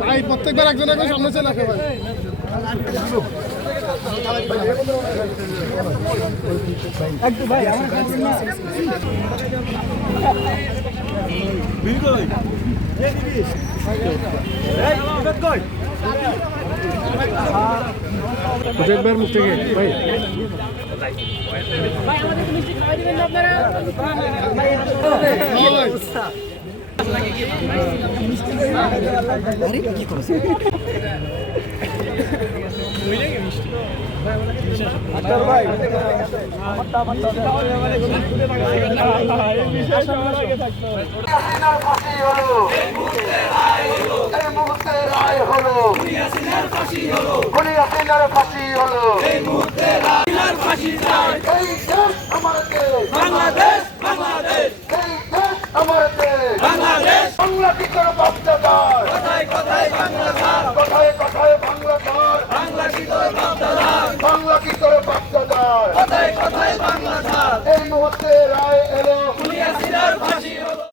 ভাই প্রত্যেকবার একজন একজন সামনে চলে আসে ভাই। একটু ভাই আমার কাছে না বিলকুল এই দিদি এই বেদ কই প্রত্যেকবার মুখ থেকে ভাই ভাই আমাদের মিষ্টি খাওয়াই দিবেন না আপনারা ভাই আরে কি করছ ভাই আমারটা ফাঁসি হলো এই মুহূর্তে রায় হলো খুনিয়াসিনার ফাঁসি হলো এই মুহূর্তে রায় ফাঁসি চাই এই দেশ আমার দেশ বাংলাদেশ বাংলাদেশ এই দেশ আমার দেশ বাংলাদেশ বাংলা কি করে বাপদাদার কথায় কথায় বাংলা স্যার কথায় কথায় বাংলা স্যার বাংলা কি করে বাপদাদার বাংলা কি করে বাপদাদার কথায় কথায় বাংলা স্যার এই মুহূর্তে রায় এলো খুনিয়াসিনার ফাঁসি হলো